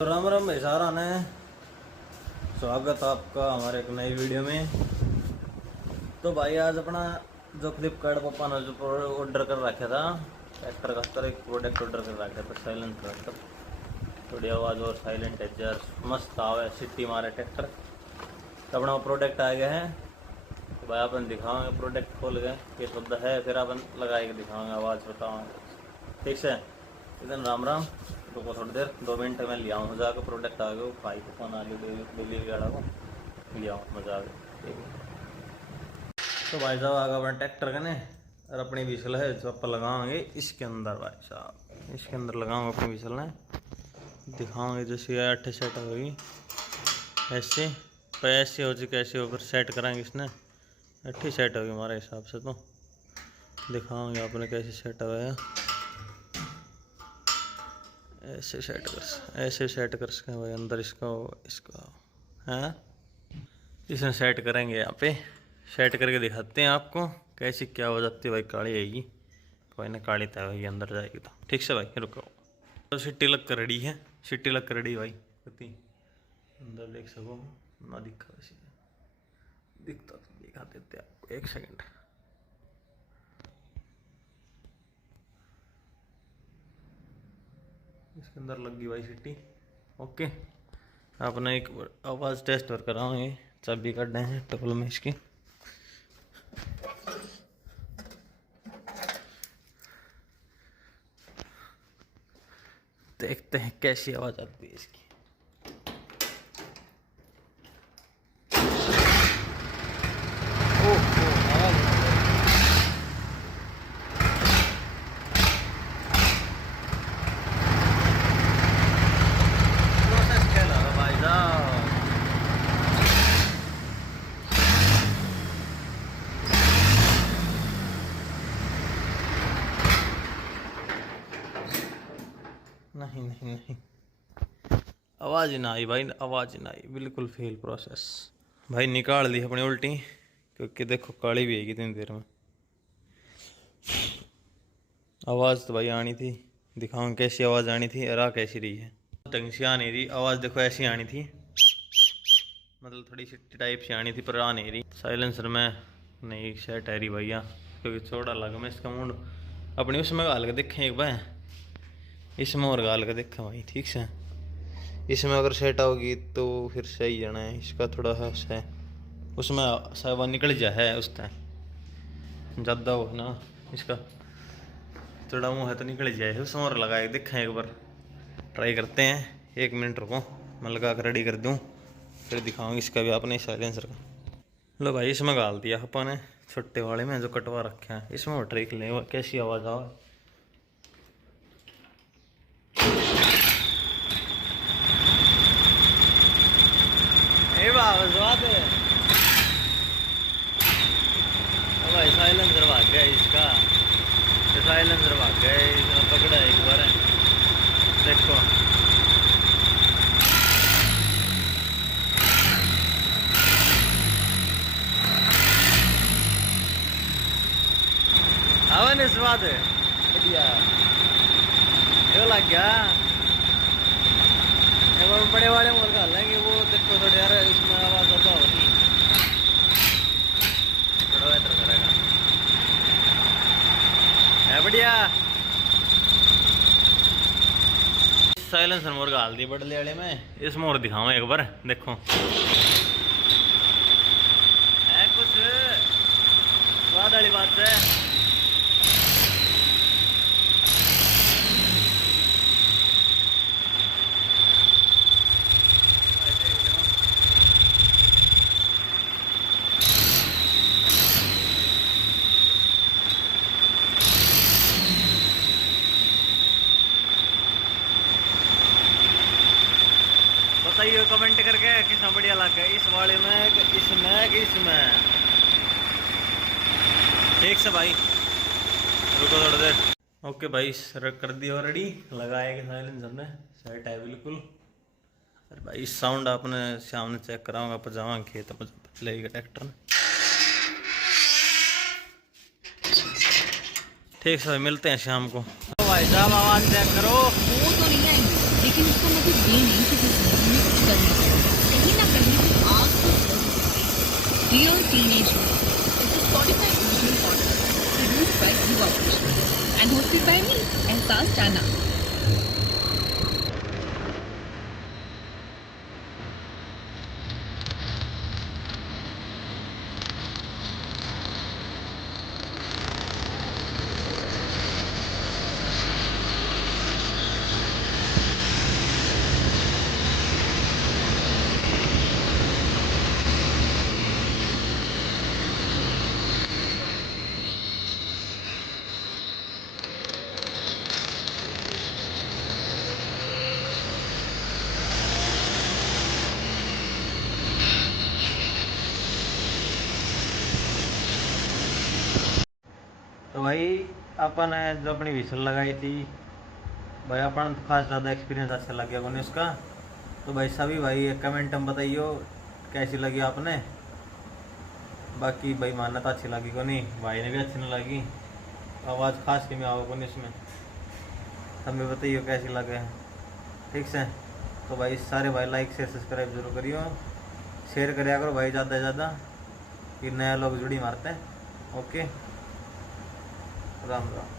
राम राम भाई सारा ने स्वागत आपका हमारे एक नई वीडियो में। तो भाई आज अपना जो फ्लिपकार्ट पापा ने जो ऑर्डर कर रखा था ट्रैक्टर का तर एक प्रोडक्ट ऑर्डर कर रखा था साइलेंट ट्रैक्टर। थोड़ी आवाज़ और साइलेंट है यार, मस्त आवे सिटी मारे ट्रैक्टर। तो अपना प्रोडक्ट आ गया है। तो भाई अपन दिखाओगे प्रोडक्ट खोल गए ये शब्द है, फिर अपन लगा के दिखाओगे आवाज़ बताओगे, ठीक है। इधर राम राम, रुको थोड़ी देर 2 मिनट में ले आऊँ जाकर प्रोडक्ट आ गए। भाई को फोन आ गया डिलीवरी गाड़ा को ले आऊँ मजा आ गया, ठीक है। तो भाई साहब आगे अपना ट्रैक्टर का ने और अपनी विसल है जो आप लगाएंगे इसके अंदर। भाई साहब इसके अंदर लगाऊंगा अपनी विसल ने, दिखाओगे जैसे 8 सेट होगी ऐसे पर ऐसे हो चुके ऐसे ऊपर सेट कराएंगे इसने 8 सेट होगी हमारे हिसाब से। तो दिखाओगे आपने कैसे सेट हुआ, ऐसे सेट कर सकें भाई अंदर इसका है। इसमें सेट करेंगे, यहाँ पे सेट करके दिखाते हैं आपको कैसी क्या हो जाती है। भाई काली आएगी कोई ना, काली तय होगी अंदर जाएगी तो ठीक से। भाई रुको, तो सिट्टी लग कर रेडी है, सिट्टी लग कर रेडी भाई कितनी अंदर देख सको ना दिखा, वैसे दिखता तो दिखा देते आपको, 1 सेकंड। इसके अंदर लग गई भाई सिट्टी, ओके। आपने एक आवाज़ टेस्ट और कराओगे, चाबी काटना है टबल में इसकी। देखते हैं कैसी आवाज़ आती है इसकी। ओह आवाज़ प्रोसेस क्या लगा भाई साहब। नहीं नहीं नहीं, आवाज़ ही ना आई भाई, आवाज़ ही ना आई, बिल्कुल फेल प्रोसेस। भाई निकाल दी अपनी उल्टी, क्योंकि देखो काली भी आएगी इतनी देर में। आवाज़ तो भाई आनी थी, दिखाऊँ कैसी आवाज़ आनी थी और आ कैसी रही है। ढंग से आ नहीं रही आवाज़, देखो ऐसी आनी थी, मतलब थोड़ी सी टाइप से आनी थी पर आ नहीं रही। साइलेंसर में नहीं सेट है रही भैया, क्योंकि छोटा लगा मैं इसका मूड अपनी उसमें गाल के देखें एक बार, इसमें और गाल के देखें भाई ठीक से। इसमें अगर सेट होगी तो फिर सही जाना है, इसका थोड़ा है उसमें साहब निकल जा है उस टाइम ज़्यादा हो ना, इसका थोड़ा मुँह है तो निकल जाए। उसमें और लगा के देखें एक बार, ट्राई करते हैं। 1 मिनट रुको मैं लगा कर रेडी कर दूँ, फिर दिखाऊंगी इसका भी अपने साइलेंसर का। लो भाई इसमें गाल दिया अपन ने छोटे वाले में जो कटवा रखे हैं, इसमें और ट्रिक ले कैसी आवाज़ आवा। भाई साइलेंसर भाग गया इसका, साइलेंसर भाग गया, इसने पकड़ा एक बार देखो। आवाज नहीं स्वाद है बढ़िया, ये लग गया। बड़े वाले मोल का लेंगे वो देखो थोड़े यार, इसमें आवाज़ ज़्यादा होगी, थोड़ा बेहतर करेगा है बढ़िया। साइलेंसर मोर गाल दी बड़ले वाले में, इस मोर दिखाऊं एक बार देखो है कुछ स्वाद वाली बात है। बताइए कमेंट करके कितना बढ़िया लगा इस वाले में, इसमें ठीक से भाई। रुको थोड़ी देर, ओके भाई कर दिया ऑलरेडी, लगाएगा साइलेंसर ने सेट है बिल्कुल। अरे भाई साउंड आपने सामने चेक कराऊंगा पर जाऊँगा खेत में लगेगा ट्रैक्टर में, ठीक है। मिलते हैं शाम को। तो भाई साहब आवाज़ चेक करो, वो तो नहीं है लेकिन इसका मतलब ये नहीं कि फिर जिंदगी में कुछ करना पड़ेगा। कहीं ना कहीं तो आपको real teenage it's a Spotify original podcast produced by युवा कृष्ण एंड होस्टेड बाय मी एहसास टाना। तो भाई अपन ने जो अपनी विसल लगाई थी भाई, अपन खास ज़्यादा एक्सपीरियंस अच्छा लग गया कोने उसका। तो भाई सभी भाई एक कमेंट में बताइयो कैसी लगी आपने। बाकी भाई मानना तो अच्छी लगी को नहीं, भाई ने भी अच्छी नहीं लगी। आवाज़ खास के में आओ को नहीं उसमें, हमें बताइयो कैसी लगे। ठीक से तो भाई सारे भाई लाइक शेयर सब्सक्राइब जरूर करियो, शेयर करिया करो भाई ज़्यादा से ज़्यादा, कि नया लोग जुड़ी मारते हैं। ओके, राम राम।